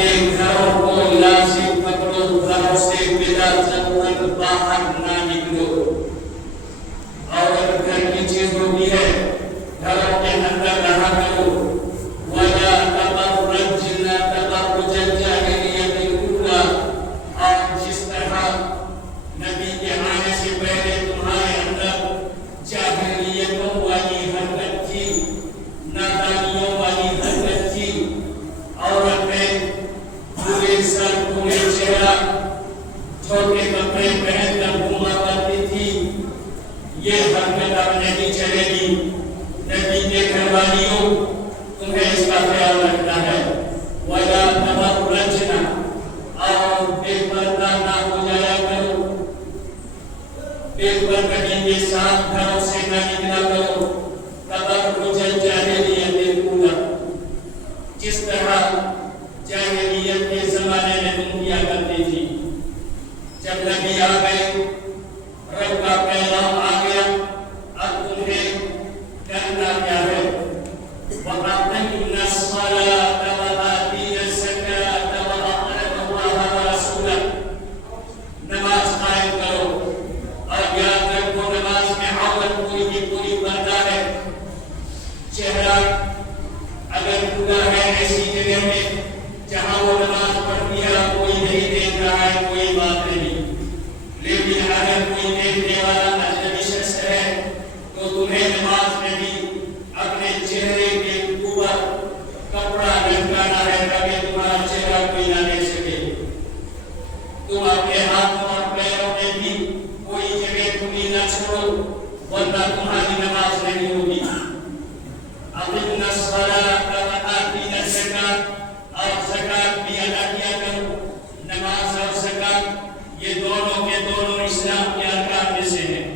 اپنے گھروں کو لازم پکڑو، گھروں سے بلا ضرورت باہر نہ نکلو، اور اگر گھر کی چیز ہوتی ہے گھروں کے اندر رہا کرو۔ وَلَا تَبَرَّجْنَ تَبَرُّجَ الْجَاهِلِيَّةِ الْأُولَىٰ، اور جس طرح نبی کے آنے سے پہلے تمہارے اندر جاہلیتوں والی حرکت تھی، نادانیوں والی حرکت تھی، عورتیں پورے سر پورے چہرہ چھوٹے کپڑے پہن کر گھوما کرتی تھی، یہ حرکت اب نہیں چلے گی۔ نبی کے گھر والیوں تمہیں اس کا خیال رکھنا ہے۔ وَلَا تَبَرَّجْنَ، اور بے پردہ نہ ہو جایا کرو، بے پردگی کے ساتھ گھروں سے نہ نکلا کرو۔ تبرج الجاہلیۃ الاولیٰ، جس طرح جاہلیت کے زمانے میں تم کیا کرتی تھی۔ جب نبی آ گئے، رب کا پیغام آ گیا، اب تمہیں کرنا کیا ہے؟ وَأَقِمْنَا الصَّلَاةَ وَآتِينَا الزَّكَاةَ وَأَطِعْنَا اللَّهَ وَرَسُولَهُ، نماز قائم کرو، اور یاد رکھو نماز میں عورت کوئی بھی پوری پردہ ہے، چہرہ اگر پورا ہے ایسی جگہ میں جہاں وہ نماز پڑھتی ہے کوئی نہیں دیکھ رہا ہے کوئی بات نہیں، لیکن اگر کوئی دیکھنے والا اجنبی شخص ہے تو تمہیں نماز میں بھی اپنے چہرے کے اوپر کپڑا لٹکانا ہے تاکہ تمہارا چہرہ کوئی نہ دیکھ سکے۔ تم اپنے ہاتھوں اور پیروں میں بھی کوئی جگہ کھلی نہ چھوڑو، ورنہ تمہاری نماز نہیں ہوگی۔ اقیمنا الصلاۃ وآتینا الزکاۃ، اور زکات بھی ادا کیا کرو۔ نماز اور زکات یہ دونوں کے دونوں اسلام کے ارکان میں سے ہیں۔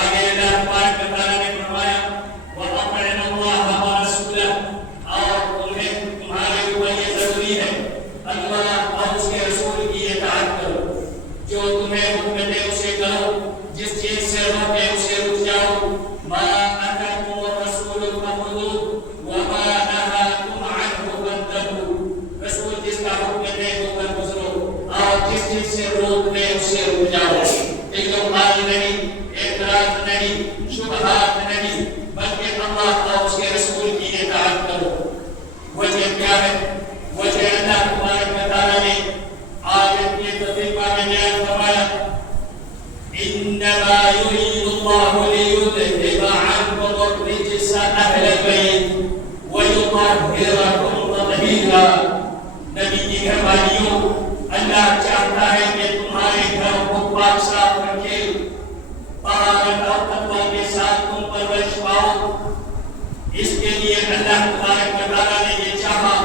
آگے اللہ تبارک و تعالیٰ نے فرمایا وَأَطِعْنَا اللَّهَ وَرَسُولَهُ، اور تمہیں تمہارے اوپر یہ ضروری ہے اللہ اور اس کے رسول کی اطاعت کرو، جو تمہیں حکم دے اسے کرو، جس چیز سے روکے اسے رک جاؤ۔ مَا أَتَاكُمُ الرَّسُولُ فَخُذُوهُ وَمَا نَهَاكُمْ عَنْهُ فَانتَهُوا، رسول جس کا حکم دے وہ پر گزرو، اور جس چیز سے روک دے اسے رک جاؤ۔ اعتراض نہیں، اعتراض نہیں، شبہات نہیں، بلکہ اللہ اور اس کے رسول کی اطاعت کرو۔ وجہ کیا ہے؟ وجہ اللہ تبارک و تعالیٰ نے آیت کے تفسیر میں بیان فرمایا انما يريد الله ليذهب عنكم الرجس اهل البيت ويطهركم تطهيرا، نبی کی گھر والیوں اللہ چاہتا ہے کہ تمہارے گھر کو پاک صاف رکھے، طہارت اور تقوی کے ساتھ تم پرورش پاؤ۔ اس کے لیے اللہ تبارک و تعالیٰ نے یہ چاہا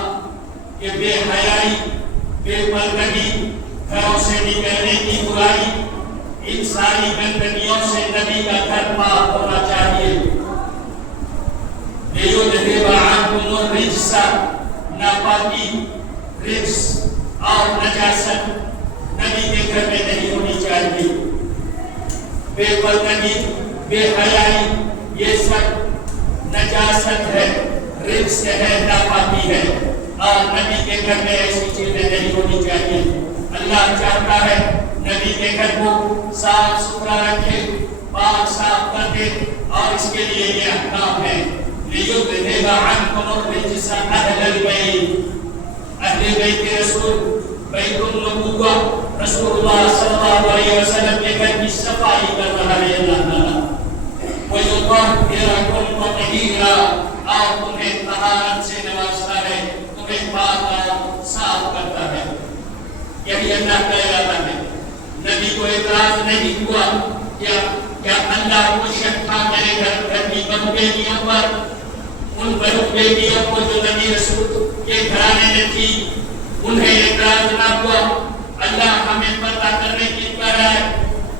کہ بے حیائی، بے پردگی، گھروں سے نکلنے کی برائی، ان ساری گندگیوں سے نبی کا گھر پاک ہونا چاہیے۔ لِيُذْهِبَ عَنْكُمُ الرِّجْسَ، ناپاکی، رجس اور نجاست نبی کے گھر میں نہیں ہونی چاہیے۔ بے پردگی، بے حیائی یہ سب نجاست ہے، رجس ہے، ناپاکی ہے، اور نبی کے گھر میں ایسی چیزیں نہیں ہونی چاہیے۔ اللہ چاہتا ہے نبی کے گھر کو صاف ستھرا رکھے، پاک صاف کر دے، اور اس کے لیے یہ احکام ہے لِيُذْهِبَ عَنْكُمُ الرِّجْسَ أَهْلَ الْبَيْتِ، اہل بیت کے رسول، بیت النبوہ رسول اللہ صلی اللہ علیہ وسلم کے گھر کی صفائی کر رہا ہے اللہ تعالیٰ۔ وَيُطَهِّرَكُمْ تَطْهِيرًا، اور تمہیں طہارت سے نوازتا ہے، تمہیں پاک اور صاف کرتا ہے۔ یہی اللہ کا ارادہ ہے۔ نبی کو اعتراض نہیں ہوا کیا اللہ کو شک تھا میرے گھر کی بہو بیٹیوں پر، ان بہو بیٹیوں کو جو نبی رسول کے گھرانے میں تھی انہیں اعتراض نہ ہوا؟ اللہ ہمیں پتہ کرنے کی پر ہے،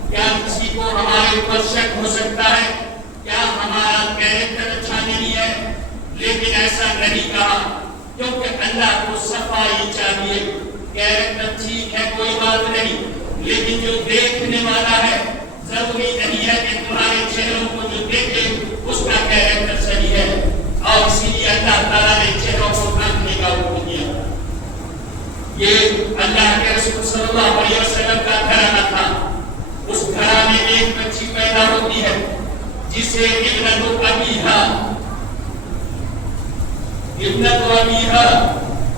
کیا کسی کو ہمارے اوپر شک ہو سکتا ہے؟ کیا ہمارا کیریکٹر اچھا نہیں ہے؟ لیکن ایسا نہیں کہا، کیونکہ اللہ کو صفائی چاہیے۔ کیریکٹر ٹھیک ہے کوئی بات نہیں، لیکن جو دیکھنے والا ہے ضروری نہیں ہے کہ تمہارے چہروں کو جو دیکھے اس کا کیریکٹر صحیح ہے، اور اسی لیے اللہ تعالیٰ نے چہروں کو ڈھانکنے کا حکم ابنت ابیہا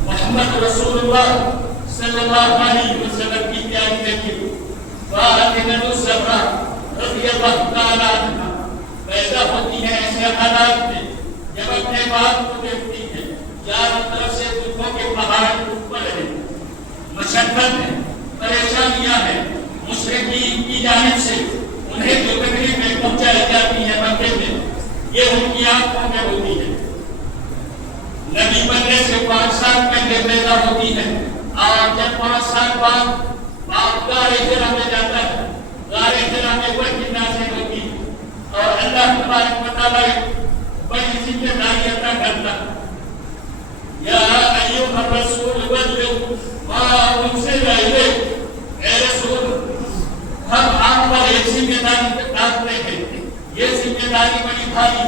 محمد رسول اللہ صلی اللہ علیہ وسلم کی پیاری بیٹی فاطمہ الزہرا رضی اللہ تعالیٰ عنہا پیدا ہوتی ہے ایسے حالات میں جب اپنے باپ کو دیکھتی ہے چاروں طرف سے دکھوں کے پہاڑ اوپر ہیں، مشقت ہے، پریشانیاں ہیں، مشرکین کی جانب سے انہیں جو تکلیفیں پہنچائی جاتی ہیں مکے میں یہ ان کی آنکھوں میں ہوتی ہے۔ نبی بننے سے 5 سال پہلے پیدا ہوتی ہے اور جب 5 سال بعد باپ غار حرا میں جاتا ہے، غار حرا میں وحی نازل ہوتی ہے اور اللہ تبارک و تعالیٰ بڑی ذمہ داری عطا کرتا ہے۔ یا ایھا الرسول بلغ ما انزل الیک، اے رسول ہم آپ پر ایک ذمہ داری ڈالتے ہیں، یہ ذمہ داری بڑی بھاری ہے،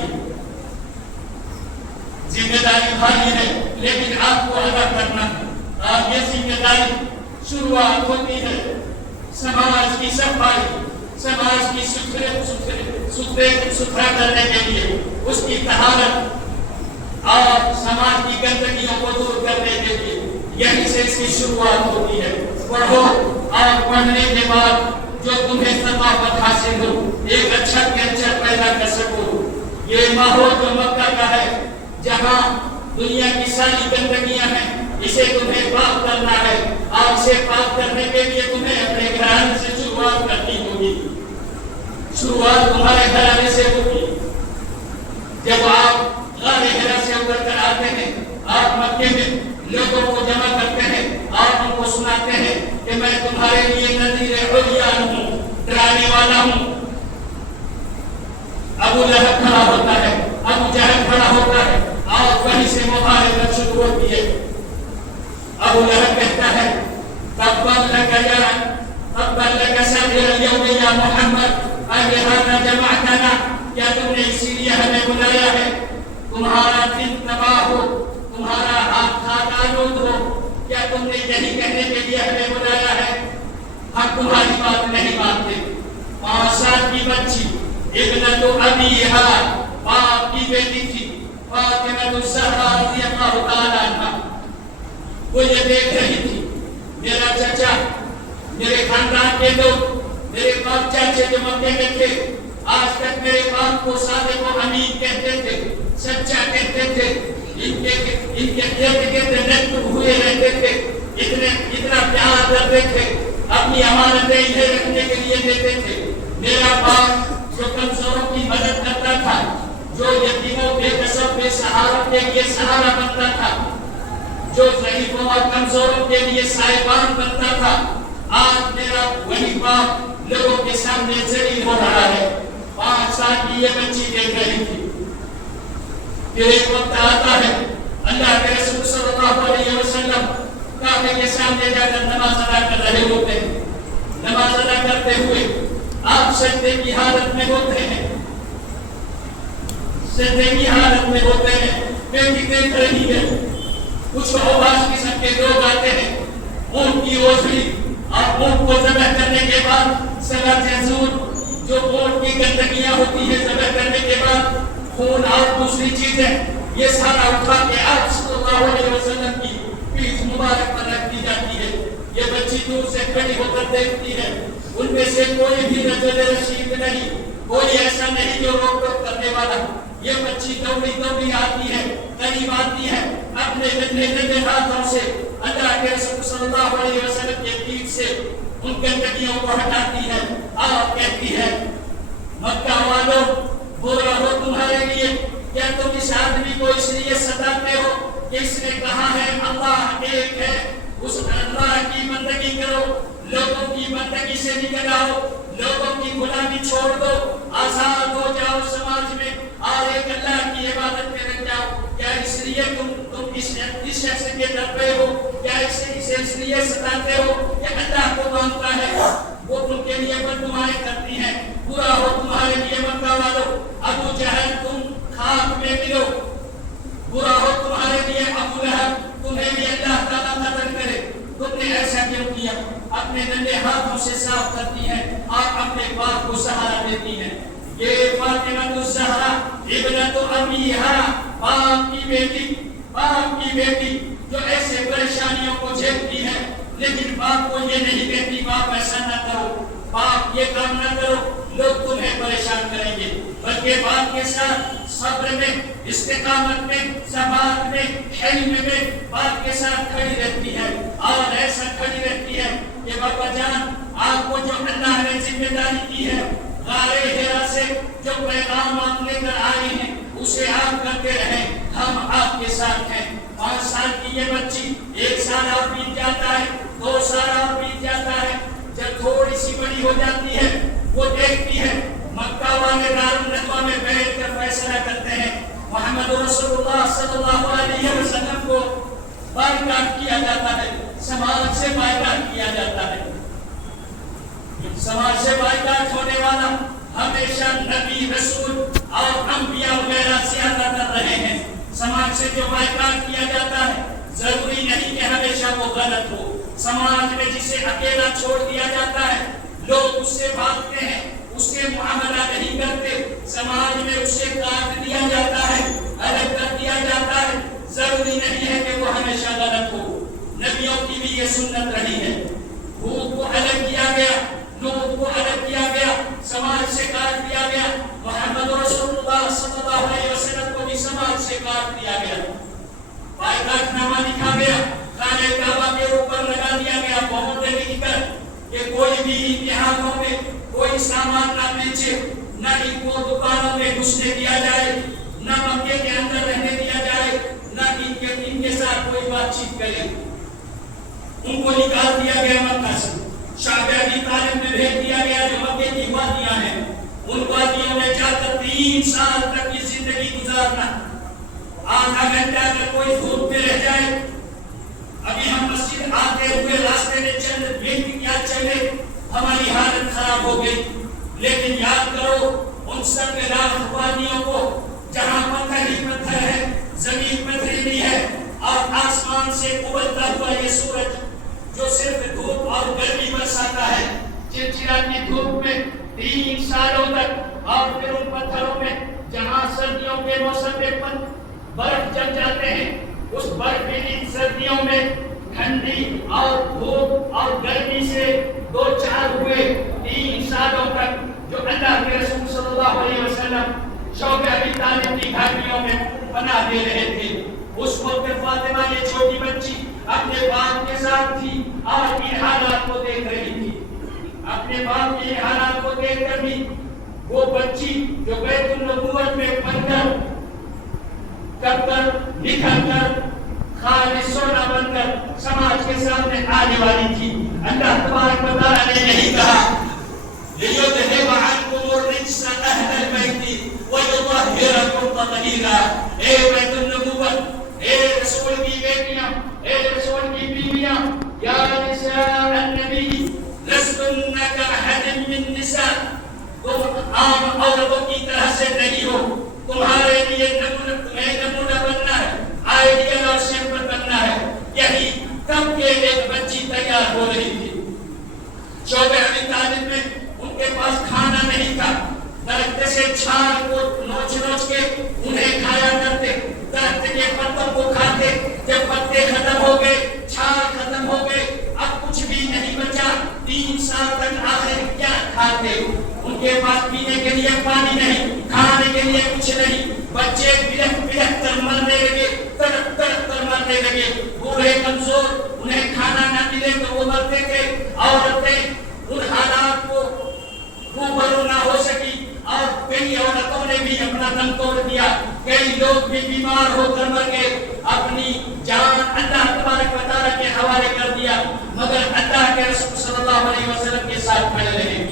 ذمہ داری بھاری ہے لیکن آپ کو ادا کرنا ہے۔ اور یہ ذمہ داری شروعات ہوتی ہے سماج کی صفائی، سماج کی ستھرا کرنے کے لیے، اس کی طہارت اور سماج کی گندگیوں کو دور کرنے کے لیے، یہیں سے اس کی شروعات ہوتی ہے۔ پڑھو اور پڑھنے کے بعد جو تمہیں ثقافت حاصل ہو، ایک اچھا کلچر پیدا کر سکو۔ یہ ماحول جو مکہ کا ہے جہاں دنیا کی ساری گندگیاں ہیں، اسے تمہیں پاک کرنا ہے اور اسے پاک کرنے کے لیے تمہیں اپنے گھرانے سے شروعات کرنی ہوگی۔ شروعات تمہارے گھرانے سے ہوگی۔ جب آپ غار حرا سے اتر کر آتے ہیں، آپ مکے میں لوگوں کو جمع کرتے ہیں اور ان کو سناتے ہیں کہ میں تمہارے لیے نذیر عریان ہوں، ڈرانے والا ہوں۔ ابو لہب کھڑا ہوتا ہے، ابو جہل کھڑا ہوتا ہے اور وہیں سے مخالفت شروع ہوتی ہے۔ ابو لہب کہتا ہے تبت لک سائر اليوم یا محمد الہذا جمعتنا، کیا تم نے اسی لیے ہمیں بلایا ہے؟ تمہارا دن تباہ ہو، تمہارا ہاتھ آلود ہو، کیا تم نے یہی کہنے کے لیے ہمیں بلایا ہے؟ ہم تمہاری بات نہیں مانتے۔ 5 سال کی بچی ابنت ابیہا، باپ کی بیٹی تھی فاطمہ الزہرا رضی اللہ تعالیٰ عنہا، وہ یہ دیکھ رہی تھی میرا چچا، میرے خاندان کے لوگ، میرے باپ چاچے جو مکے میں تھے، آج تک میرے باپ کو صادق و امین کہتے تھے، سچا کہتے تھے، ان کے ارد گرد نقب ہوئے رہتے تھے، اتنا پیار کرتے تھے، اپنی امانتیں انہیں رکھنے کے لیے دیتے تھے۔ میرا باپ جو کمزوروں کی مدد کرتا تھا، جو یتیموں بے کسب بے سہاروں کے لیے سہارا بنتا تھا، جو ضعیفوں اور کمزوروں کے لیے سائبان بنتا تھا، آج میرا وہی باپ لوگوں کے سامنے ذلیل ہو رہا ہے۔ 5 سال کی یہ بچی دیکھ رہی تھی۔ پھر ایک وقت آتا ہے اللہ کے رسول صلی اللہ علیہ وسلم کعبے کے سامنے جا کر نماز ادا کر رہے ہوتے ہیں۔ نماز ادا کرتے ہوئے آپ سجدے کی حالت میں ہوتے ہیں، سجدے کی حالت میں ہوتے ہیں، بیٹی دیکھ رہی ہے۔ کچھ اوباش قسم کے لوگ آتے ہیں، اونٹ کی اوجھلی اور اونٹ کو ذبح کرنے کے بعد سلاۃ زور، جو اونٹ کی گندگیاں ہوتی ہیں ذبح کرنے کے بعد، خون اور دوسری چیزیں، یہ سارا اٹھا کے آپ صلی اللہ علیہ وسلم کی پیٹھ مبارک پر رکھ دی جاتی ہے۔ یہ بچی دور سے کھڑی ہو کر دیکھتی ہے، ان میں سے کوئی بھی رجل رشید نہیں، کوئی ایسا نہیں جو روک ٹوک کرنے والا۔ یہ بچی دوڑی دوڑی آتی ہے، قریب آتی ہے، اپنے ننھے ہاتھوں سے اللہ کے رسول صلی اللہ علیہ وسلم کے پیٹھ سے ان گندگیوں کو ہٹاتی ہے اور کہتی ہے مکہ والوں، برا ہو تمہارے لیے، کیا تم اس آدمی کو اس لیے ستاتے ہو کہ اس نے کہا ہے اللہ ایک ہے، اس اللہ کی بندگی کرو، لوگوں کی بندگی سے نکل آؤ، لوگوں کی غلامی چھوڑ دو، آزاد ہو جاؤ سماج میں اور ایک اللہ کی عبادت میں رہ جاؤ۔ کیا اس لیے تم اس شخص کے ڈرتے ہو؟ کیا اسے اس لیے ستاتے ہو کہ اللہ کو مانتا ہے؟ وہ تم کے لیے بددعائیں کرتی ہیں۔ برا ہو تمہارے لیے مکہ والو، ابو جہل تم خاک میں ملو، برا ہو تمہارے لیے ابو لہب، تمہیں بھی اللہ تعالیٰ قتل کرے۔ تم نے ایسا کیوں کیا؟ اپنے ننھے ہاتھوں سے صاف کرتی ہیں اور اپنے باپ کو سہارا دیتی ہیں۔ یہ فاطمہ الزہرا ابنت ابیہا، باپ کی بیٹی، باپ کی بیٹی جو ایسے پریشانیوں کو جھیلتی ہے لیکن باپ کو یہ نہیں کہتی باپ ایسا نہ کرو، باپ یہ کام نہ کرو، لوگ تمہیں پریشان کریں گے، بلکہ باپ کے ساتھ صبر میں، استقامت میں، ثبات میں، حلم میں باپ کے ساتھ کھڑی رہتی ہے، اور ایسا کھڑی رہتی ہے کہ بابا جان آپ کو جو اللہ نے ذمہ داری کی ہے، غار حرا سے جو پیغام آپ لے کر آئے ہیں اسے آپ کرتے رہیں، ہم آپ کے ساتھ ہیں۔ 5 سال کی یہ بچی 1 سال اور بیت جاتا ہے، 2 سال اور بیت جاتا ہے، جب تھوڑی سی بڑی ہو جاتی ہے وہ دیکھتی ہے مکہ والے دارالندوا میں بیٹھ کر فیصلہ کرتے ہیں محمد رسول اللہ صلی اللہ علیہ وسلم کو بائیکاٹ کیا جاتا ہے، سماج سے بائیکاٹ کیا جاتا ہے۔ سماج سے بائیکاٹ ہونے والا ہمیشہ نبی، رسول اور انبیاء وغیرہ زیادہ کر رہے ہیں۔ سماج سے جو بائیکاٹ کیا جاتا ہے ضروری نہیں کہ ہمیشہ وہ غلط ہو۔ سماج میں جسے اکیلا چھوڑ دیا جاتا ہے لوگ اس سے بھاگتے ہیں، اس سے معاملہ نہیں کرتے، سماج میں اسے کاٹ دیا جاتا ہے، الگ کر دیا جاتا ہے، ضروری نہیں ہے کہ وہ ہمیشہ غلط ہو۔ نبیوں کی بھی یہ سنت رہی ہے، بھوت کو الگ کیا گیا، لوگ کو الگ کیا گیا، سماج سے کاٹ دیا گیا، محمد رسول اللہ صلی اللہ علیہ وسلم کو بھی سماج سے کاٹ دیا گیا، بائیکاٹ نامہ لکھا گیا، خانہ کعبہ کے اوپر لگا دیا گیا بہت لکھ کر کہ کوئی بھی امتحانوں میں کوئی سامان نہ بیچے، نہ ان کو دکانوں میں گھسنے دیا جائے، نہ مکے کے اندر رہنے دیا جائے، نہ ان کے ساتھ کوئی بات چیت کرے۔ ان کو نکال دیا گیا مکہ سے، شعب ابی طالب میں بھیج دیا گیا جو مکے کی وادیاں ہیں، ان وادیوں میں جا کر 3 سال تک کی زندگی گزارنا۔ آدھا گھنٹہ اگر کوئی دھوپ میں رہ جائے، ابھی ہم مسجد آتے ہوئے راستے میں چند منٹ کیا چلے ہماری حالت خراب ہو گئی، لیکن یاد کرو ان سب راہ وادیوں کو جہاں پتھر ہی پتھر ہے، زمین پتھریلی ہے، اور آسمان سے ابلتا ہوا یہ سورج جو صرف دھوپ اور گرمی برساتا ہے، چرچرا کی دھوپ میں 3 سالوں تک، اور پھر ان پتھروں میں جہاں سردیوں کے موسم میں برف جم جاتے ہیں، اس برفیلی سردیوں میں ٹھنڈی اور دھوپ اور گرمی سے 2-4 ہوئے 3 سالوں تک جو اللہ کے رسول صلی اللہ علیہ وسلم شعب ابی طالب کی گھاٹیوں میں پناہ دے رہے تھے۔ اس وقت فاطمہ یہ چھوٹی بچی اپنے باپ کے ساتھ تھی اور ان حالات کو دیکھ رہی تھی، اپنے باپ کے حالات کو دیکھ کر بھی وہ بچی جو بیت النبوت میں پڑھ کر کب کر نکھر کر خالص سونا بن کر سماج کے سامنے آنے والی تھی۔ اللہ تبارک و تعالیٰ نے یہی کہا لِيُذْهِبَ عَنْكُمُ الرِّجْسَ أَهْلَ الْبَيْتِ وَيُطَهِّرَكُمْ تَطْهِيرًا۔ اے بیت النبوت، اے رسول کی بیٹیاں، اے رسول کی بیویاں، یا نساء النبی لستن كأحد من نساء، تم عام عورتوں کی طرح سے نہیں ہو، تمہارے لیے نمونہ بننا ہے، آئیڈیل اور سمپل بننا ہے۔ یہی تب کے ایک بچی تیار ہو رہی تھی۔ شعب ابی طالب میں ان کے پاس کھانا نہیں تھا، درخت سے چھال کو نوچ نوچ کے انہیں کھایا کرتے، درخت کے پتوں کو کھاتے، جب پتے ختم ہو گئے، چھال ختم ہو گئے، اب کچھ بھی نہیں بچا، 3 سال تک آخر کیا کھاتے؟ ان کے پاس پینے کے لیے پانی نہیں، کھانے کے لیے کچھ نہیں، بچے بلک بلک کر مرنے لگے، تڑپ تڑپ کر مرنے لگے، بوڑھے کمزور، انہیں کھانا نہ ملے تو وہ مرتے تھے۔ عورتیں ان حالات کو روبرو نہ ہو سکی، اور کئی عورتوں نے بھی اپنا دم توڑ دیا، کئی لوگ بھی بیمار ہو کر مر گئے، اپنی جان اللہ تبارک و تعالیٰ کے حوالے کر دیا، مگر اللہ کے رسول صلی اللہ علیہ وسلم کے ساتھ کھڑے رہے۔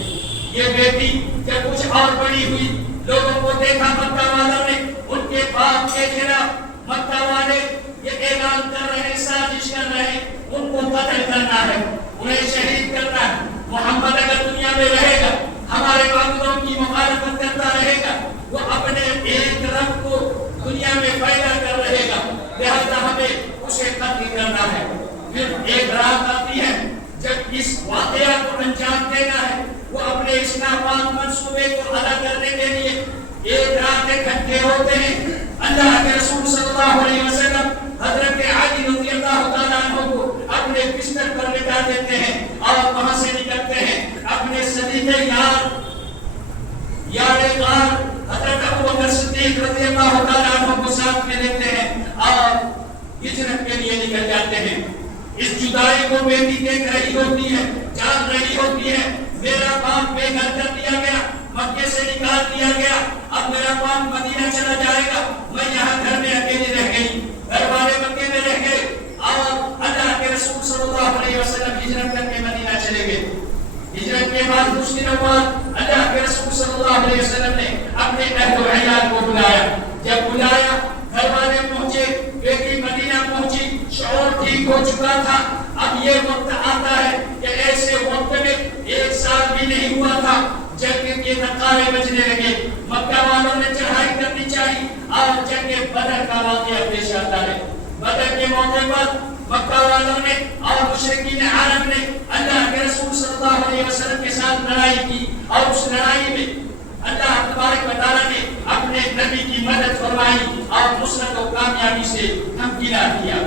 یہ بیٹی جب کچھ اور بڑی ہوئی، لوگوں کو دیکھا مکہ والوں نے ان کے باپ کے خلاف، مکہ والے یہ اعلان کر رہے، سازش کر رہے، ان کو قتل کرنا ہے، انہیں شہید کرنا ہے۔ محمد اگر دنیا میں رہے گا، ہمارے وعدوں کی مخالفت کرتا رہے گا، وہ اپنے ایک رب کو دنیا میں پیدا کر رہے گا، لہذا ہمیں اسے قتل کرنا ہے۔ پھر ایک رات آتی ہے جب اس واقعہ کو انجام دینا ہے، وہ اپنے اس ناپاک منصوبے کو ادا کرنے کے لیے ایک رات اکٹھے ہوتے ہیں۔ اللہ کے رسول صلی اللہ علیہ وسلم ساتھ میں لیتے ہیں اور ہجرت کے لیے نکل جاتے ہیں۔ اس جدائی کو بیٹی دیکھ رہی ہوتی ہے، جان رہی ہوتی ہے میرا باپ بے گھر کر دیا گیا، مکے سے نکال دیا گیا، اب میرا باپ مدینہ چلا جائے گا، میں یہاں گھر میں اکیلی رہ گئی، گھر والے مکے میں رہ گئے اور اللہ کے رسول صلی اللہ علیہ وسلم ہجرت کر کے مدینہ چلے گئے۔ ہجرت کے بعد کچھ دنوں بعد اللہ کے رسول صلی اللہ علیہ وسلم نے اپنے اہل و عیال کو بلایا، جب بلایا گھر والے پہنچے، بیٹی مدینہ پہنچی، شعور ٹھیک ہو چکا تھا۔ اب یہ وقت آتا ہے کہ ایسے وقت میں 1 سال بھی نہیں ہوا تھا، جنگ کے نعرے بجنے لگے، مکہ والوں نے چڑھائی کرنی چاہی اور جنگ بدر کا واقعہ پیش آتا ہے۔ بدر کے موقع پر مکہ والوں نے اور مشرکین عرب نے اللہ کے رسول صلی اللہ علیہ وسلم کے ساتھ لڑائی کی اور اس لڑائی میں اللہ تبارک و تعالیٰ نے اپنے نبی کی مدد فرمائی اور نصرت و کامیابی سے ہمکنار کیا۔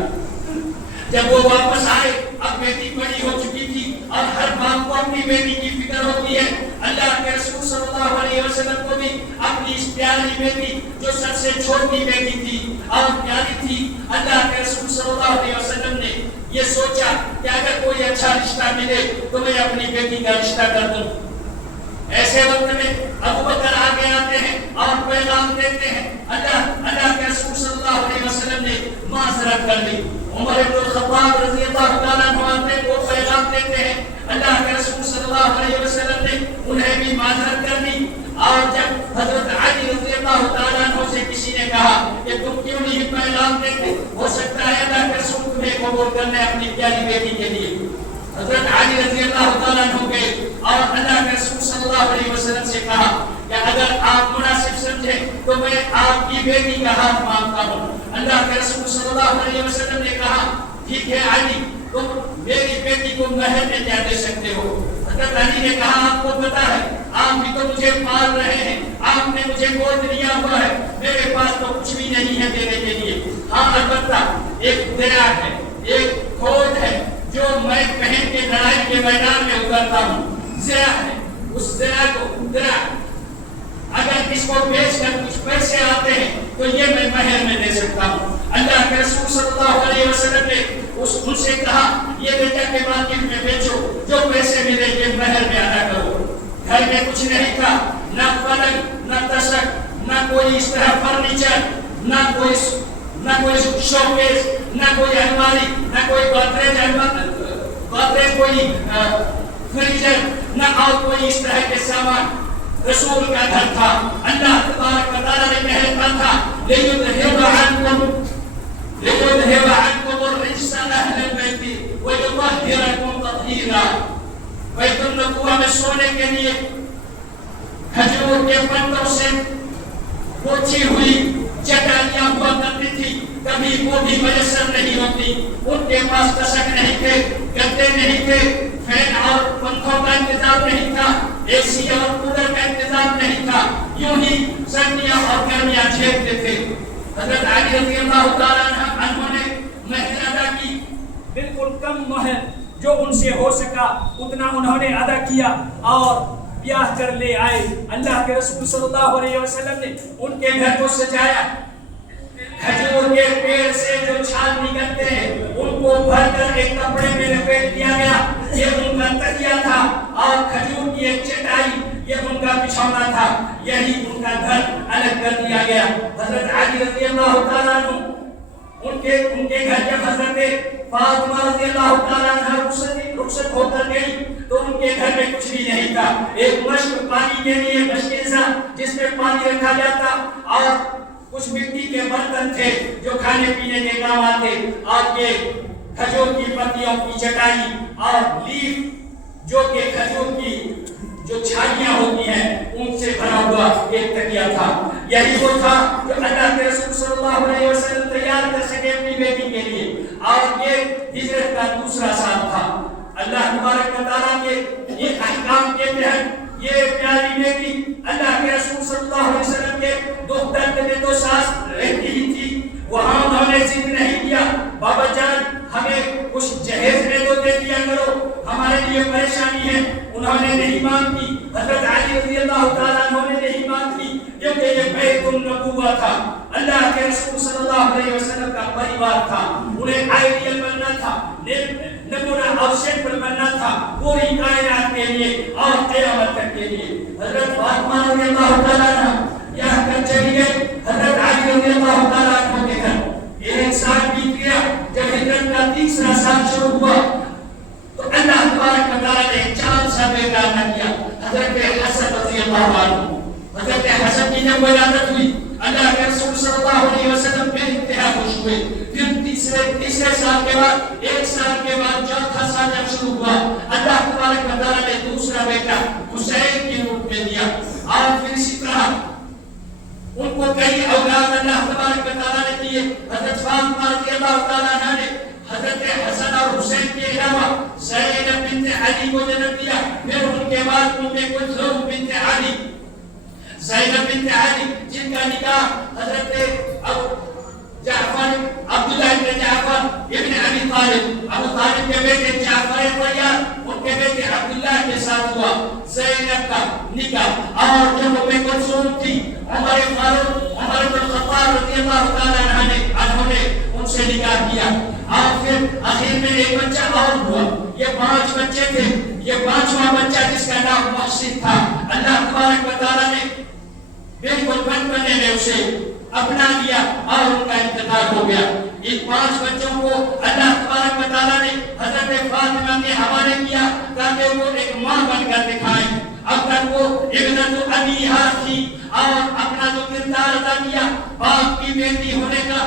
جب وہ واپس آئے، اب بیٹی بڑی ہو چکی تھی اور ہر باپ کو اپنی بیٹی کی فکر ہوتی ہے۔ اللہ کے رسول صلی اللہ علیہ وسلم کو بھی اپنی اس پیاری بیٹی جو سب سے چھوٹی بیٹی تھی اور پیاری تھی، اللہ کے رسول صلی اللہ علیہ وسلم نے یہ سوچا کہ اگر کوئی اچھا رشتہ ملے تو میں اپنی بیٹی کا رشتہ کر دوں۔ ایسے وقت میں ابو بکر آگے آتے ہیں اور پیغام دیتے ہیں، اللہ کے رسول صلی اللہ علیہ وسلم نے معذرت کر دی۔ عمر بن الخطاب رضی اللہ تعالیٰ عنہ کو پیغام دیتے ہیں، اللہ کے رسول صلی اللہ علیہ وسلم نے انہیں بھی معذرت کر دی۔ اور جب حضرت علی رضی اللہ تعالیٰ عنہ سے کسی نے کہا کہ تم کیوں نہیں پیغام دیتے، ہو سکتا ہے اللہ کے رسول تمہیں قبول کرنے اپنی پیاری بیٹی کے لیے۔ حضرت علی رضی اللہ تعالیٰ عنہ گئے اور اللہ کے رسول صلی اللہ علیہ وسلم سے کہا کہ اگر آپ مناسب سمجھیں تو میں آپ کی بیٹی کا ہاتھ مانگتا ہوں۔ اللہ کے رسول صلی اللہ علیہ وسلم نے کہا ٹھیک ہے علی، تم میری بیٹی کو مہر میں کیا دے سکتے ہو؟ حضرت علی نے کہا آپ کو پتا ہے آپ بھی تو مجھے پال رہے ہیں، آپ نے مجھے گود لیا ہوا ہے، میرے پاس تو کچھ بھی نہیں ہے دینے کے لیے۔ ہاں البتہ ایک دریا ہے، ایک کھود ہے جو میں پہن کے لڑائی کے میدان میں اترتا ہوں، زرہ ہے، اس زرہ کو اگر اس کو بیچ کر کچھ پیسے آتے ہیں تو یہ میں مہر میں دے سکتا ہوں۔ اللہ کے رسول صلی اللہ علیہ وسلم نے ان سے کہا یہ بیٹا کے مارکیٹ میں بیچو، جو پیسے ملے یہ مہر میں ادا کرو۔ گھر میں کچھ نہیں تھا، نہ پلنگ، نہ تشک، نہ کوئی اس طرح فرنیچر، نہ کوئی شوکیس، نہ کوئی الماری، نہ کوئی گودریج کوئی فریزر، نہ اور کوئی اس طرح کے سامان۔ رسول کا گھر تھا، اللہ تبارک و تعالیٰ نے کہا تھا لِيُذْهِبَ عَنْكُمُ الرِّجْسَ أَهْلَ الْبَيْتِ وَيُطَهِّرَكُمْ تَطْهِيرًا۔ بیت النبوہ میں سونے کے لیے کھجور کے پتوں سے پوچھی ہوئی چٹائیاں ہوا کرتی تھی، کبھی وہ بھی میسر نہیں ہوتی۔ ان کے پاس تشک نہیں تھے، گدے نہیں تھے، فین اور پنکھوں کا انتظام نہیں تھا، اے سی اور کولر کا انتظام نہیں تھا، یوں ہی سردیاں اور گرمیاں جھیلتے تھے۔ حضرت علی رضی اللہ تعالیٰ عنہ نے مہر ادا کی، بالکل کم مہر جو ان سے ہو سکا اتنا انہوں نے ادا کیا اور بیاہ کر لے آئے۔ اللہ کے رسول صلی اللہ علیہ وسلم نے ان کے گھر کو سجایا، کھجور کے پیڑ سے جو چھال نکلتے ہیں ان کو بھر کر ایک کپڑے میں لپیٹ دیا گیا، یہ ان کا تکیہ تھا، اور کھجور کی ایک چٹائی یہ ان کا بچھونا تھا، یہی ان کا گھر الگ کر دیا گیا۔ حضرت علی رضی اللہ تعالیٰ عنہ ان کے گھر جب حضرت فاطمہ رضی اللہ تعالیٰ عنہ رخصت ہو کر گئی تو ان کے گھر میں کچھ بھی نہیں تھا، ایک مشک پانی کے لیے مشکیزہ جس میں پانی رکھا جاتا اور کچھ مٹی کے برتن تھے جو کھانے پینے کے کام آتے، اور یہ کھجور کی پتیوں کی چٹائی اور لیف جو کہ کھجور کی جو چھالیاں ہوتی ہیں ان سے بنا ہوا ایک تکیہ تھا۔ یہی وہ تھا جو اللہ کے رسول صلی اللہ علیہ وسلم تیار کر سکے اپنی بیٹی کے لیے، اور یہ ہجرت کا دوسرا سال تھا۔ اللہ تبارک و تعالیٰ کے یہ احکام کے تحت یہ پیاری بیٹی اللہ کے رسول صلی اللہ علیہ وسلم کے دختر میں تو ساس رہتی ہی تھی، وہاں انہوں نے ضد نہیں کیا بابا جان ہمیں کچھ جہیز میں تو دے دیا کرو، ہمارے لیے پریشانی ہے، انہوں نے نہیں مانگی۔ حضرت علی رضی اللہ تعالیٰ عنہ نے نہیں مانگی کیونکہ یہ بیت النبوہ تھا۔ اللہ کے رسول صلی اللہ علیہ وسلم کا پریوار تھا، انہیں آئیڈیل بننا تھا، نمونہ اور سیمپل بننا تھا پوری کائنات کے لیے اور قیامت تک کے لیے۔ حضرت فاطمہ رضی اللہ تعالیٰ عنہ یہاں کر چلی گئی، حضرت علی رضی اللہ تعالیٰ عنہ کے گھر 1 سال بیت گیا۔ جب ہجرت کا 3 سال شروع ہوا تو اللہ تبارک و تعالیٰ نے ایک چاند سا بیٹا عطا کیا، حضرت حسن رضی اللہ عنہ۔ حضرت حسن کی جب ولادت ہوئی، اللہ کے رسول صلی اللہ علیہ وسلم بے انتہا خوش ہوئے۔ پھر تیسرے سال کے بعد 1 سال کے بعد 4تھا سال جب شروع ہوا، اللہ تبارک و تعالیٰ نے دوسرا بیٹا حسین کے روپ میں دیا۔ اور پھر اسی طرح ان کو کئی اولاد اللہ تبارک و تعالیٰ نے دیے۔ حضرت فاطمہ رضی اللہ تعالیٰ عنہ نے حضرت حسن اور حسین کے علاوہ زینب بنت علی کو جنم دیا۔ پھر ان کے بعد ام کلثوم بنت علی، زینب بنت علی جن کا نکاح حضرت جعفر عبداللہ ابن جعفر ابن ابی طالب، ابو طالب کے بیٹے جعفر طیار، ان کے بیٹے عبداللہ کے ساتھ ہوا زینب کا نکاح۔ اور جب ام کلثوم تھی، عمر فاروق عمر بن الخطاب رضی اللہ تعالیٰ عنہ نے ان سے نکاح کیا۔ اور پھر آخر میں ایک بچہ اور ہوا۔ یہ 5 بچے تھے، یہ 5واں بچہ جس کا نام محسن تھا، اللہ تبارک و تعالیٰ نے بالکل بچپنے میں اسے اپنا لیا اور ان کا انتقال ہو گیا۔ ان 5 بچوں کو اللہ تبارک و تعالیٰ نے حضرت فاطمہ کے حوالے کیا تاکہ وہ ایک ماں بن کر دکھائیں۔ اب تک وہ ابنت ابیہا تھی اور اپنا جو کردار ادا کیا باپ کی بیٹی ہونے کا،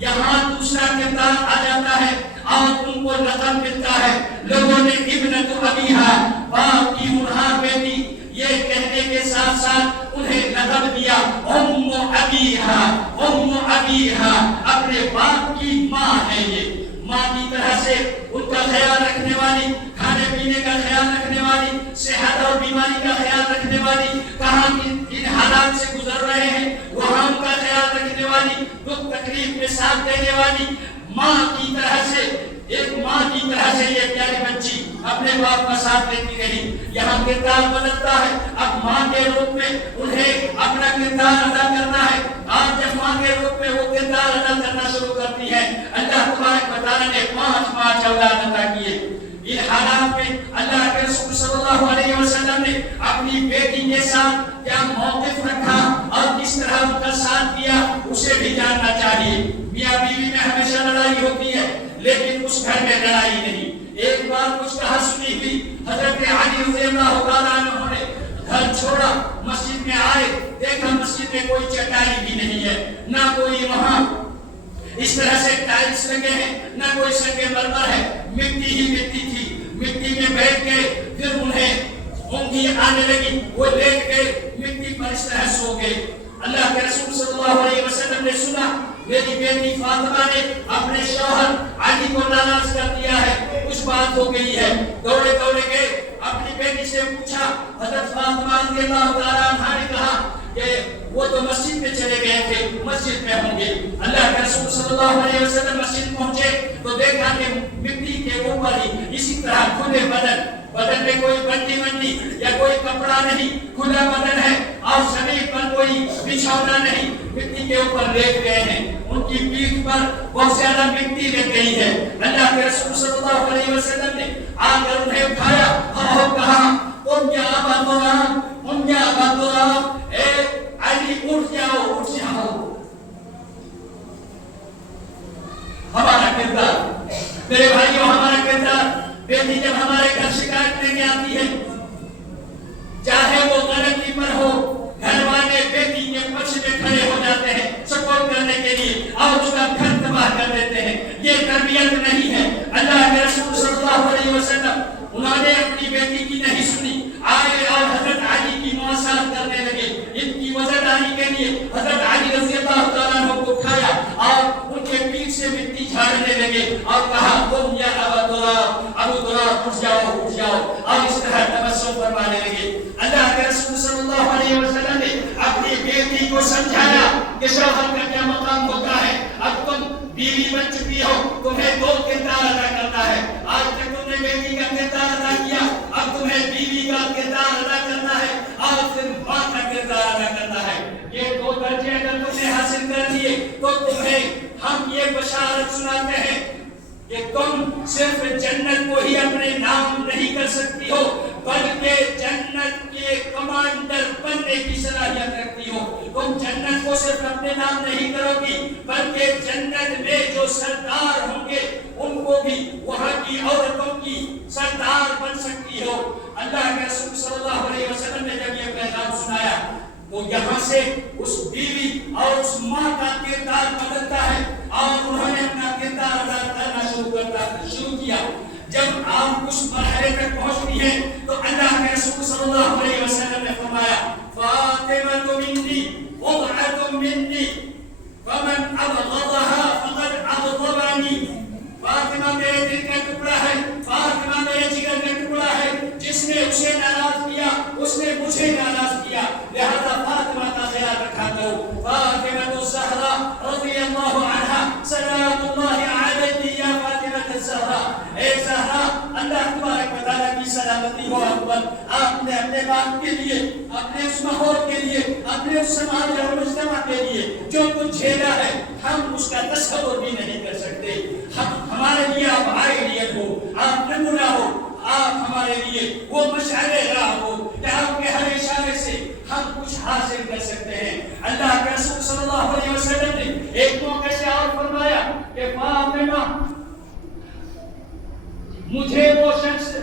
یہاں دوسرا کردار آ جاتا ہے اور ان کو لقب ملتا ہے۔ لوگوں نے ابنت ابیہا، باپ کی ہونہار بیٹی، یہ کہنے کے ساتھ ساتھ انہیں لقب دیا ام ابیہا۔ ام ابیہا اپنے باپ کی ماں ہے، یہ ماں کی طرح سے ان کا خیال رکھنے والی، کھانے پینے کا خیال رکھنے والی، صحت اور بیماری کا خیال رکھنے والی، کہاں کن حالات سے گزر رہے ہیں وہاں ان کا خیال رکھنے والی، دکھ تکلیف میں ساتھ دینے والی ماں کی طرح سے، ایک ماں کی طرح سے یہ پیاری بچی اپنے باپ کا ساتھ دیتی رہی۔ یہاں کردار بدلتا ہے، اب ماں کے روپ میں انہیں اپنا کردار ادا کرنا ہے۔ آج جب ماں کے روپ میں وہ کردار ادا کرنا شروع کرتی ہے، اللہ تبارک و تعالیٰ نے 5 اولاد عطا کیے۔ ان حالات میں اللہ کے رسول صلی اللہ علیہ وسلم نے اپنی بیٹی کے ساتھ کیا موقف رکھا اور کس طرح ان کا ساتھ دیا، اسے بھی جاننا چاہیے۔ میاں بیوی میں ہمیشہ لڑائی ہوتی ہے، لیکن اس گھر میں لڑائی نہیں۔ ایک بار کچھ کہا سنی ہوئی، حضرت علی رضی اللہ تعالیٰ عنہ نے گھر چھوڑا، مسجد میں آئے، دیکھا مسجد میں کوئی چٹائی بھی نہیں ہے، نہ کوئی وہاں اس طرح سے ٹائلز لگے ہیں، نہ کوئی سنگ مرمر ہے، مٹی ہی مٹی تھی۔ مٹی میں بیٹھ گئے، پھر انہیں اونگی آنے لگی، وہ لیٹ گئے، مٹی پر اس طرح سو گئے۔ اللہ کے رسول صلی اللہ علیہ وسلم نے سنا میری بیٹی فاطمہ نے اپنے شوہر علی کو ناراض کر دیا ہے، کچھ بات ہو گئی ہے۔ دوڑے گئے، اپنی بیٹی سے پوچھا۔ حضرت فاطمہ رضی اللہ تعالیٰ عنہا نے کہا کہ وہ تو مسجد میں چلے گئے تھے، مسجد میں ہوں گے۔ اللہ کے رسول صلی اللہ علیہ وسلم مسجد پہنچے تو دیکھا کہ مٹی کے اوپر ہی اسی طرح کھلے بدن میں کوئی بندی یا کوئی کپڑا نہیں، کھلا بدن ہے اور زمین پر کوئی بچھونا نہیں، مٹی کے اوپر لیٹ گئے ہیں۔ ان کی پیٹھ پر بہت زیادہ مٹی لگ گئی ہے۔ اللہ کے رسول صلی اللہ علیہ وسلم نے آ کر انہیں اٹھایا اور کہا قم یا ابا غلام، قم یا ابا غلام، اے علی اٹھ جاؤ۔ ہمارا کردار میرے بھائیوں، ہمارا کردار، بیٹی جب ہمارے گھر شکایت لے کے آتی ہے، چاہے وہ غلطی پر ہو، گھر والے بیٹی کے پکش میں کھڑے ہو جاتے ہیں سپورٹ کرنے کے لیے اور اس کا گھر تباہ کر دیتے ہیں۔ یہ تربیت نہیں ہے۔ اللہ کے رسول صلی اللہ علیہ وسلم انہوں نے اپنی بیٹی کی نہیں سنی، آئے اور حضرت علی کی مواسات کرنے لگے۔ ان کی وزرداری کے لیے حضرت علی رضی اللہ تعالیٰ عنہ کو اٹھایا اور ان کے پیٹ سے مٹی جھاڑنے لگے اور کہا قم یا ابا غلام، ابو غلام اٹھ جاؤ، اور اس طرح تبسم فرمانے لگے۔ اللہ کے رسول صلی اللہ علیہ وسلم نے اپنی بیٹی کو سمجھایا کہ شوہر کا کیا مقام ہوتا ہے۔ اب تم بیوی بن چکی ہو، تمہیں 2 کردار ادا کرنا ہے۔ آج تک تم نے بیٹی کا کردار ادا کیا، اب تمہیں بیوی کا کردار ادا کرنا ہے اور پھر ماں کا کردار ادا کرنا ہے۔ یہ 2 درجے اگر تم نے حاصل کر لیے یہ بشارت سناتے ہیں کہ تم صرف جنت کو ہی اپنے نام نہیں کر سکتی ہو بلکہ جنت کے کمانڈر بننے کی صلاحیت رکھتی ہو. تم جنت کو صرف اپنے نام نہیں کرو گی بلکہ جنت میں جو سردار ہوں گے ان کو بھی وہاں کی عورتوں کی سردار بن سکتی ہو. اللہ کے رسول صلی اللہ علیہ وسلم نے جب یہ پیغام سنایا تو یہاں سے اس بیوی اور اس ماں کا کردار بدلتا ہے اور انہوں نے اپنا کردار ادا کرنا شروع کیا. جب آپ اس مرحلے تک پہنچتی ہیں تو اللہ کے رسول صلی اللہ علیہ وسلم نے فرمایا فاطمہ منی بضعۃ منی فمن ابغضها فقد ابغضنی. فاطمہ میرے دل کا ٹکڑا ہے, فاطمہ میرے جگر کا ٹکڑا ہے. جس نے اسے ناراض کیا اس نے مجھے ناراض کیا, لہذا فاطمہ کا خیال رکھا کرو. فاطمہ الزہرا رضی اللہ عنہا سلام اللہ علیکی یا فاطمہ الزہرا. اے زہرا, اللہ تبارک و تعالیٰ کی سلامتی ہو آپ پر. آپ نے اپنے باپ کے لیے, اپنے اس ماحول کے لیے, اپنے اس سماج اور مجتمع کے لیے جو کچھ جھیلا ہے ہم اس کا تصور بھی نہیں کر سکتے. ہمارے لیے آپ آئیڈیل ہو, آپ نمونہ ہو, آپ ہمارے لیے وہ مشعل راہ ہو کہ آپ کے ہر اشارے سے ہم کچھ حاصل کر سکتے ہیں. اللہ کے رسول صلی اللہ علیہ وسلم نے ایک موقع سے اور فرمایا کہ فاطمہ مجھے وہ شخص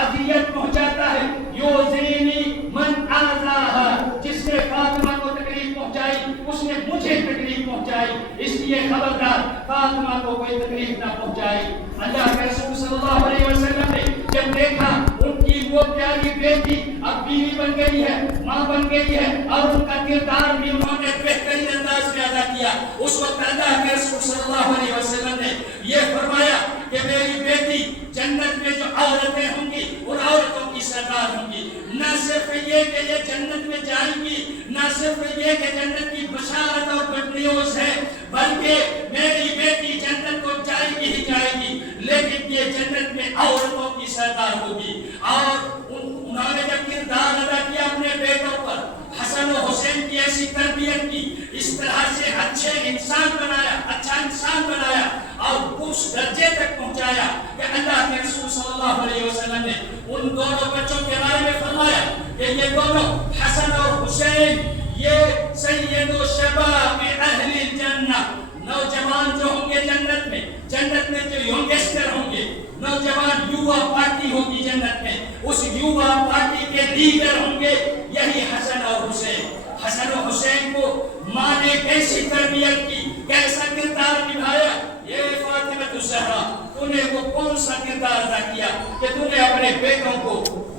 اذیت پہنچاتا ہے یوزینی من آذاہا, جس نے فاطمہ کو تکلیف پہنچائی اس نے مجھے تکلیف پہنچائی, اس لیے خبردار فاطمہ کو کوئی تکلیف نہ پہنچائی. اللہ کے رسول صلی اللہ علیہ وسلم نے جب دیکھا ان کی وہ پیاری بیٹی اب بیوی بن گئی ہے, ماں بن گئی ہے اور ان کا کردار بھی انہوں نے بہترین انداز میں ادا کیا, اس وقت اللہ کے رسول صلی اللہ علیہ وسلم نے یہ فرمایا کہ میری بیٹی جنت میں جو عورتیں ہوں گی ان عورتوں کی سردار ہوں گی. نہ صرف یہ کہ یہ جنت میں جائیں گی, نہ صرف یہ کہ جنت کی بشارت اور گڈ نیوز ہے, بلکہ میری بیٹی جنت کو جائے گی ہی جائے گی, لیکن یہ جنت میں عورتوں کی سردار ہوگی. اور انہوں نے جب کردار ادا کیا اپنے بیٹوں پر, حسن و حسین کی ایسی تربیت کی, اس طرح سے اچھے انسان بنایا, اچھا انسان بنایا اور اس درجے تک پہنچایا کہ اللہ کے رسول صلی اللہ علیہ وسلم نے ان دونوں بچوں کے بارے میں فرمایا کہ یہ دونوں حسن اور حسین یہ سید و شباب اہل الجنہ, نوجوان جو ہوں گے جنت میں جو ینگسٹر ہوں گے, نوجوان یووا پارٹی ہوگی جنت میں, اس یووا پارٹی کے لیڈر ہوں گے یہی حسن اور حسین. حسن و حسین کو ماں نے کیسی تربیت کی, کیسا کردار نبھایا. یہ فاطمہ الزہرا تو نے وہ کون سا کردار ادا کیا کہ تو نے اپنے بیٹوں کو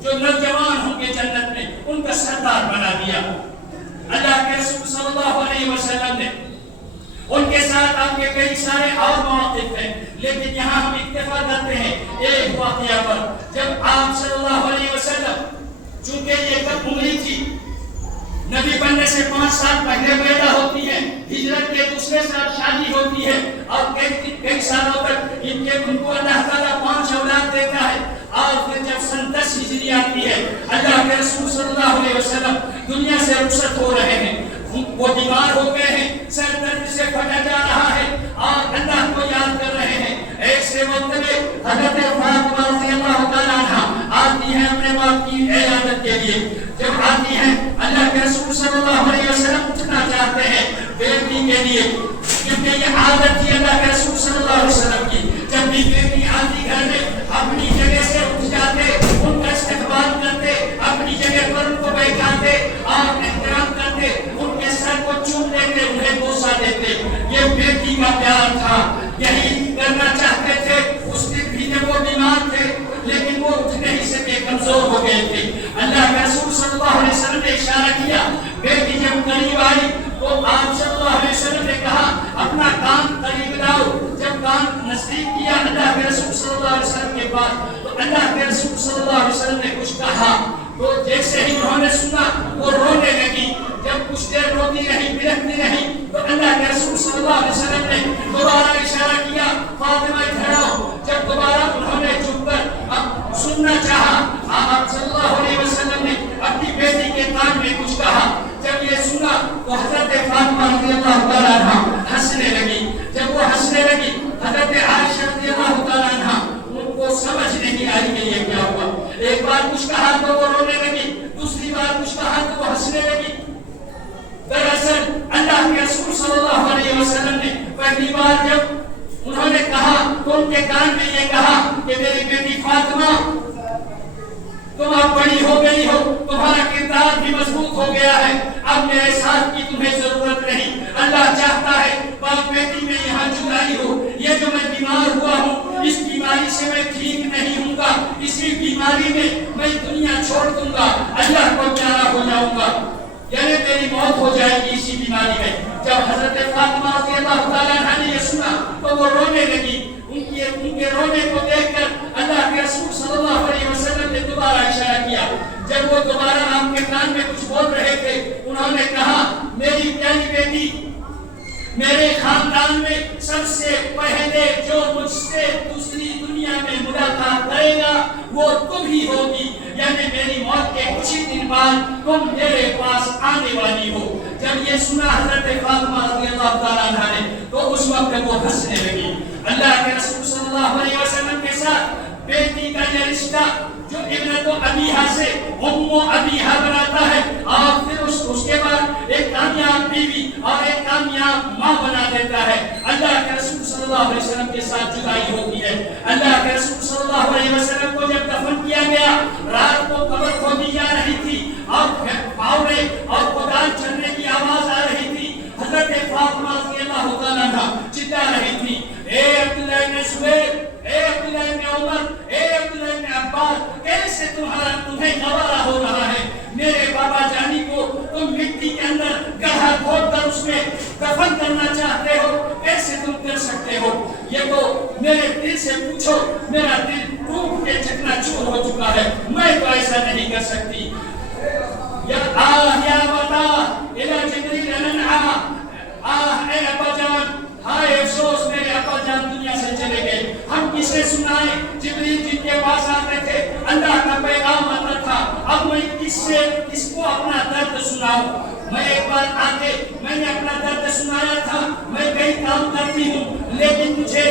جو نوجوان ہوں گے جنت میں ان کا سردار بنا دیا. اللہ کے رسول صلی اللہ علیہ وسلم نے ان کے ساتھ آپ کے کئی سارے اور مواقف ہیں, لیکن یہاں ہم اکتفا کرتے ہیں ایک واقعہ پر. جب آپ صلی اللہ علیہ وسلم, چونکہ یہ کب عمری تھی, نبی بننے سے 5 سال پہلے پیدا ہوتی ہے, ہجرت کے دوسرے سال شادی ہوتی ہے اور کئی سالوں تک ان کو اللہ تعالیٰ 5 اولاد دیتا ہے. اور پھر جب سن 10 ہجری آتی ہے, اللہ کے رسول صلی اللہ علیہ وسلم دنیا سے رخصت ہو رہے ہیں, وہ بیمار ہو گئے ہیں, سر درد سے پھٹا جا رہا ہے اور اللہ کو یاد کر رہے ہیں. ایسے وقت میں حضرت فاطمہ رضی اللہ تعالیٰ عنہا آتی ہے اپنے باپ کی عیادت کے لیے. جب آتی ہیں اللہ کے رسول صلی اللہ علیہ وسلم اٹھنا چاہتے ہیں بیٹی کے لیے, کیونکہ یہ عادت تھی اللہ کے رسول صلی اللہ علیہ وسلم کی. جب بھی بیٹی آتی گھر میں اپنی جگہ سے اٹھ جاتے, ان کا استقبال کرتے, اپنی جگہ پر ان کو بیٹھاتے اور احترام کرتے, ان کے سر کو چوم لیتے, انہیں بوسہ دیتے. یہ بیٹی کا پیار تھا, یہی کرنا چاہتے تھے. اس دن بھی جب وہ بیمار تھے لیکن وہ اٹھ نہیں سکے, کمزور ہو گئے تھے. اللہ کے رسول صلی اللہ علیہ وسلم نے اشارہ کیا, بیٹی جب قریب آئی تو آپ صلی اللہ علیہ وسلم نے کہا اپنا کان قریب لاؤ. جب کان نزدیک کیا اللہ کے رسول صلی اللہ علیہ وسلم کے پاس, تو اللہ کے رسول صلی اللہ علیہ وسلم نے کچھ کہا, تو جیسے ہی انہوں نے سنا وہ رونے لگی. جب کچھ دیر روتی رہی, بلکتی رہی, تو اللہ کے رسول صلی اللہ علیہ وسلم نے دوبارہ اشارہ کیا فاطمہ ادھر آؤ. جب دوبارہ انہوں نے جھک کر اب سننا چاہا, آپ صلی اللہ علیہ وسلم نے اپنی بیٹی کے کان میں کچھ کہا. جب یہ سنا تو حضرت فاطمہ رضی اللہ تعالیٰ عنہا ہنسنے لگی. جب وہ بیماری میں میں دنیا چھوڑ دوں گا، اللہ کو پیارا ہو جاؤں گا، یعنی میری موت ہو جائے گی اسی بیماری میں۔ جب حضرت فاطمہ رضی اللہ تعالیٰ عنہ نے یہ سنا تو وہ رونے لگی۔ ان کے رونے کو دیکھ کر اللہ کے رسول صلی اللہ علیہ وسلم نے دوبارہ اشارہ کیا۔ جب وہ دوبارہ آپ کے کان میں کچھ بول رہے تھے، انہوں نے کہا میری پیاری بیٹی، میرے خاندان میں سب سے پہلے جو مجھ سے دوسری دنیا میں ملاقات کرے گا وہ تم ہی ہوگی، یعنی میری موت کے کچھ ہی دن بعد تم میرے پاس آنے والی ہو۔ جب یہ سنا حضرت فاطمہ رضی اللہ تعالیٰ عنہ نے تو اس وقت وہ ہنسنے لگی۔ اللہ کے رسول صلی اللہ علیہ وسلم کے ساتھ بیٹی کا یہ رشتہ جو ابنت ابیہا سے ام ابیہا بناتا ہے اور پھر اس کے بعد ایک کامیاب بیوی اور ایک کامیاب ماں بنا دیتا ہے۔ اللہ کے رسول صلی اللہ علیہ وسلم کے ساتھ جدائی ہوتی ہے۔ اللہ کے رسول صلی اللہ علیہ وسلم کو جب دفن کیا گیا، رات کو قبر کھودی جا رہی تھی اور پھاوڑے اور کدال چلنے کی آواز آ رہی تھی۔ حضرت فاطمہ رضی اللہ تعالیٰ عنہ چلا رہی تھی، اے عبداللہ ابن زبیر، اے عبداللہ ابن عمر، اے عبداللہ ابن عباس، کیسے تمہیں گوارا ہو رہا ہے؟ میرے بابا جانی کو تم مٹی کے اندر گڑھا کھود کر اس میں دفن کرنا چاہتے ہو، کیسے تم کر سکتے ہو؟ یہ تو میرے دل سے پوچھو، میرا دل ٹوٹ کے چکنا چور ہو چکا ہے، میں تو ایسا نہیں کر سکتی۔ یا وطا الى جبریل ننعا، اے ابا جان، ہائے افسوس میرے ابا جان دنیا سے چلے گئے، ہم کسے سنائیں؟ جبریل جن کے پاس آتے تھے اللہ کا پیغام آتا تھا، اب میں کس کو اپنا درد سناؤں؟ میں ایک بار آگے میں نے اپنا درد سنایا تھا، میں کئی کام کرتی ہوں لیکن مجھے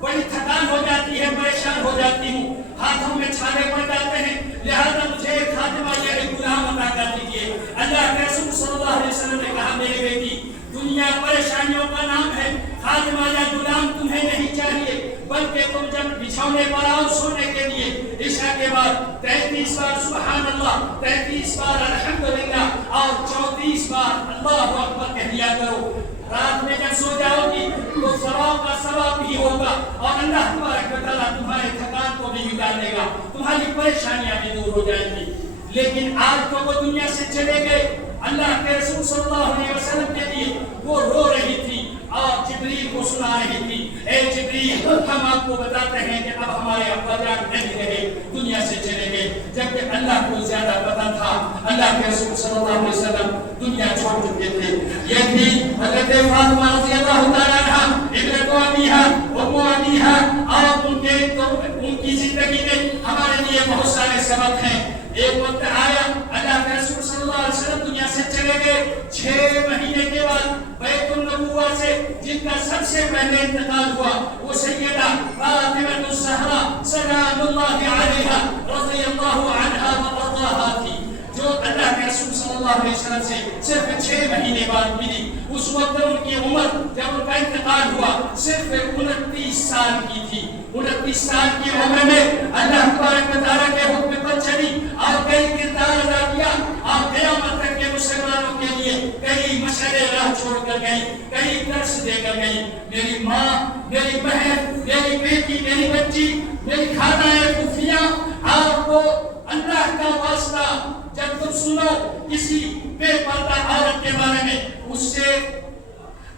بڑی تھکان ہو جاتی ہے، پریشان ہو جاتی ہوں، ہاتھوں میں چھالے پڑ جاتے ہیں، لہذا مجھے ایک خاتمہ یا ایک غلام عطا کر دیجیے۔ اللہ کے رسول صلی اللہ علیہ وسلم نے کہا میری بیٹی، دنیا پریشانیوں کا نام ہے، خاتمہ یا غلام تمہیں نہیں چاہیے، بلکہ تم جب بچھونے پر آؤ سونے کے لیے عشاء کے بعد 33 بار سبحان اللہ، 33 بار الحمدللہ اور 34 بار اللہ اکبر کہہ دیا کرو۔ رات میں جب سو جاؤ گی تو ثواب کا ثواب بھی ہوگا اور اللہ تبارک و تعالیٰ تمہارے تھکان کو بھی مٹا دے گا، تمہاری پریشانیاں بھی دور ہو جائیں گی۔ لیکن آج تو وہ دنیا سے چلے گئے، اللہ کے رسول صلی اللہ علیہ وسلم کے لیے وہ رو رہی تھی اور جبریل کو سنا رہی تھی، اے جبریل ہم آپ کو بتاتے ہیں کہ اب ہمارے ابا جان نہیں رہے، دنیا سے چلے گئے، جبکہ اللہ کو زیادہ پتا تھا اللہ کے رسول صلی اللہ علیہ وسلم دنیا چھوڑ چکے تھے۔ یہ تھی حضرت فاطمہ رضی اللہ تعالیٰ عنہا ابنت ابیہا، ام ابیہا، اور ان کی زندگی میں ہمارے لیے بہت سارے سبق ہیں۔ ایک وقت آیا اللہ کے رسول صلی اللہ علیہ وسلم دنیا سے چلے گئے، 6 مہینے کے بعد بیت النبوہ سے جن کا سب سے پہلے انتقال ہوا وہ سیدہ فاطمہ الزہرا سلام اللہ علیہا رضی اللہ عنہا وارضاہا تھی، جو اللہ کے رسول صلی اللہ علیہ وسلم سے صرف 6 مہینے بعد ملی۔ اس وقت ان کی عمر جب ان کا انتقال ہوا صرف 29 سال کی تھی۔ 29 سال کی عمر میں اللہ تبارک و تعالیٰ کے حکم پر چلی اور کئی کردار ادا کیا اور قیامت تک کے مسلمانوں کے لیے کئی مشعلیں راہ چھوڑ کر گئی، کئی درس دے کر گئی۔ میری ماں، میری بہن، میری بیٹی، میری بچی، میری خالہ پھوپھیاں، آپ کو اللہ کا واسطہ جب تم سنو کسی بے پردہ عورت کے بارے میں اس سے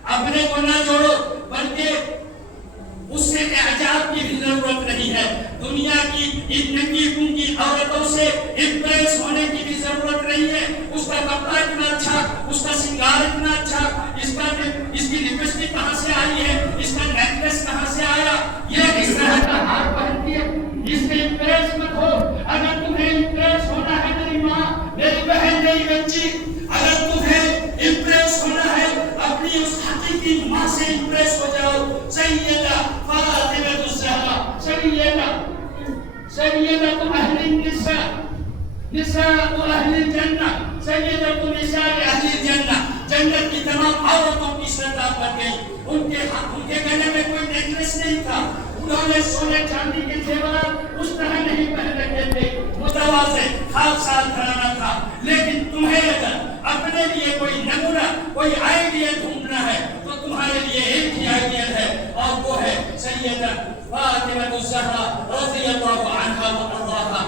اپنے کو نہ جوڑو، بلکہ اس سے اعجاب کی بھی ضرورت نہیں ہے۔ دنیا کی ان ننگی پنگی عورتوں سے امپریس ہونے کی بھی ضرورت نہیں ہے۔ اس کا کپڑا اتنا اچھا، اس کا سنگار اتنا اچھا، اس کی لپسٹک کہاں سے آئی ہے، اس کا نیکلیس کہاں سے آیا، یہ اس طرح کا ہار پہنتی ہے، اس سے امپریس مت ہو۔ اگر تمہیں امپریس ہونا ہے میری ماں، میری بہن، میری بچی، اگر تمہیں امپریس ہونا ہے اپنی اس حقیقی ماں سے امپریس ہو جاؤ۔ سیدہ فاطمہ الزہرا، سیدۃ اہل النساء، نساء اہل الجنہ، سیدۃ نساء اہل الجنہ، جنت کی تمام عورتوں کی سردار بن گئی۔ ان کے گلے میں کوئی نیکلیس نہیں تھا، انہوں نے سونے چاندی کے زیورات اس طرح نہیں پہن رکھے تھے، متواضع خاکسار گھرانہ تھا۔ لیکن تمہیں اگر اپنے لیے کوئی نمونہ، کوئی آئیڈیا ڈھونڈنا ہے تو تمہارے لیے ایک ہی آئیڈیا ہے اور وہ ہے سیدہ فاطمہ الزہرا رضی اللہ عنہا وارضاہا۔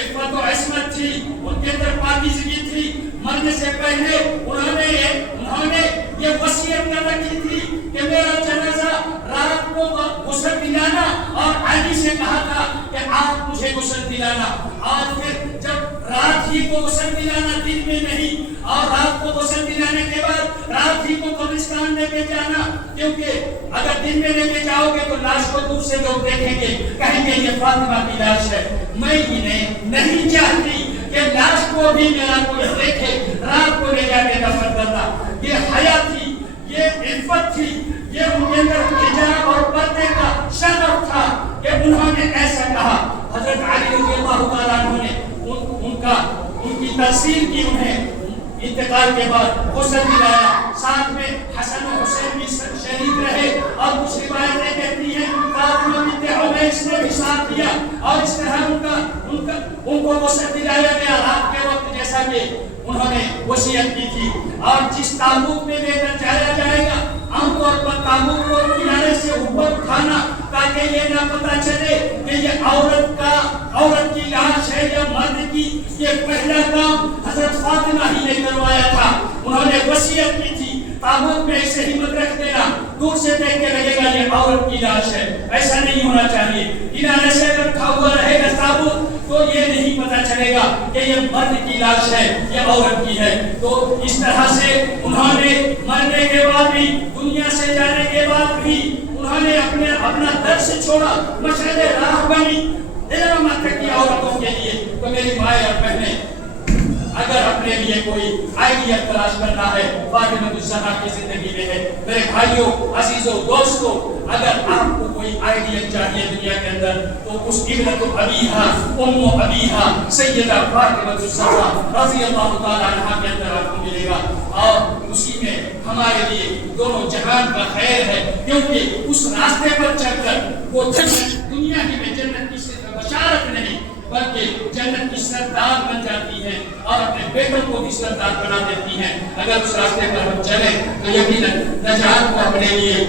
عفت و عصمت تھی، ان کے اندر پاکیزگی تھی. مرنے سے پہلے انہوں نے یہ وصیت کر رکھی تھی کہ میرا جنازہ رات کو غسل دلانا، اور علی سے کہا تھا کہ آپ مجھے غسل دلانا. اور پھر جب رات ہی کو غسل دلانا، دن میں نہیں، اور رات کو غسل دلانے کے بعد رات ہی کو قبرستان لے کے جانا، کیونکہ اگر دن میں لے کے جاؤ گے تو لاش کو دور سے لوگ دیکھیں گے، کہیں گے یہ فاطمہ کی لاش ہے. میں نہیں چاہتی کہ لاش کو بھی میرا کوئی دیکھے، رات کو لے جا کے دفن کرنا. یہ حیا تھی، یہ عفت تھی، یہ ان کے اندر حجاب اور پردے کا شرف تھا کہ انہوں نے ایسا کہا. حضرت علی رضی اللہ تعالیٰ عنہ نے ان کی تفسیر کی، انہیں انتقال کے بعد غسل دلایا، ساتھ میں حسن و حسین بھی شریک رہے. اور کچھ روایتیں کہتی ہیں فاطمہ بنت عمیس نے بھی ساتھ دیا، اور اس طرح ان کو غسل دلایا گیا رات کے وقت، جیسا کہ انہوں نے وصیت کی تھی. اور جس تابوت میں لے کر جایا جائے گا، عام طور پر تابوت کو کنارے سے اوپر اٹھانا تاکہ یہ نہ پتہ چلے کہ یہ عورت کی لاش ہے یا مرد کی. یہ پہلا کام حضرت فاطمہ ہی نے کروایا تھا. انہوں نے وصیت کی تھی تابوت میں ایسے ہی مت رکھ دینا، دور سے دیکھ کے لگے گا یہ عورت کی لاش ہے. ایسا نہیں ہونا چاہیے. کنارے سے رکھا ہوا رہے گا تابوت تو یہ نہیں پتہ چلے گا کہ یہ مرد کی لاش ہے یا عورت کی ہے. تو اس طرح سے انہوں نے مرنے کے بعد بھی، دنیا سے جانے کے بعد بھی انہوں نے اپنا درس چھوڑا، مشعل راہ بنی علامت کی عورتوں کے لیے. تو میری بھائی اور بہنیں، اگر اپنے لیے کوئی آئیڈیا تلاش کرنا ہے فاطمہ الزہرا کی زندگی میں ہے. میرے بھائیوں، عزیزوں، دوستوں، اگر آپ کو کوئی آئیڈیا چاہیے دنیا کے اندر تو اس ابنۃ ابیہا، ام ابیہا، سیدہ فاطمہ الزہرا رضی اللہ تعالی عنہا کے اندر آپ کو ملے گا. اور اسی میں ہمارے لیے دونوں جہان کا خیر ہے، کیونکہ اس راستے پر چل کر وہ دنیا کی میں جنت کی صرف بشارت نہیں بلکہ جنت کی سردار بن جاتی ہیں اور اپنے بیٹوں کو بھی سردار بنا دیتی ہیں. اگر اس راستے پر ہم چلیں تو یقیناً نجات کو اپنے لیے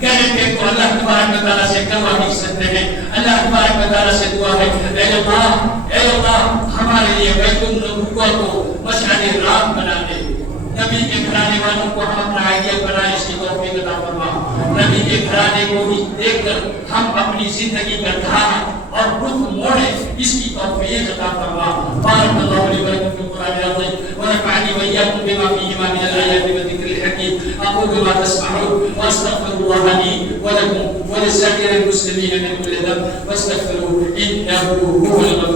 کہنے کے تو اللہ تبارک و تعالیٰ سے کروا بھی سکتے ہیں. اللہ تبارک و تعالیٰ سے دعا ہے، اے اللہ ہمارے لیے بیت النبوہ کو مشعل راہ بنا دے. نبی کے گھرانے والوں کو ہم اپنا آئیڈیل بنائے، اس کی توفیق عطا فرما. نبی کے گھرانے کو بھی دیکھ کر ہم اپنی زندگی کا دھارا اور رخ موڑے، اس کی توفیق عطا فرما. بارک اللہ علیہ ولکم فی القرآن العظیم ونفعنی وإياکم بما فیہما من الآیات والذکر الحکیم. اقول ما تسمعون واستغفر اللہ لی ولکم ولسائر المسلمین من کل ذنب واستغفروه انہ هو الغفور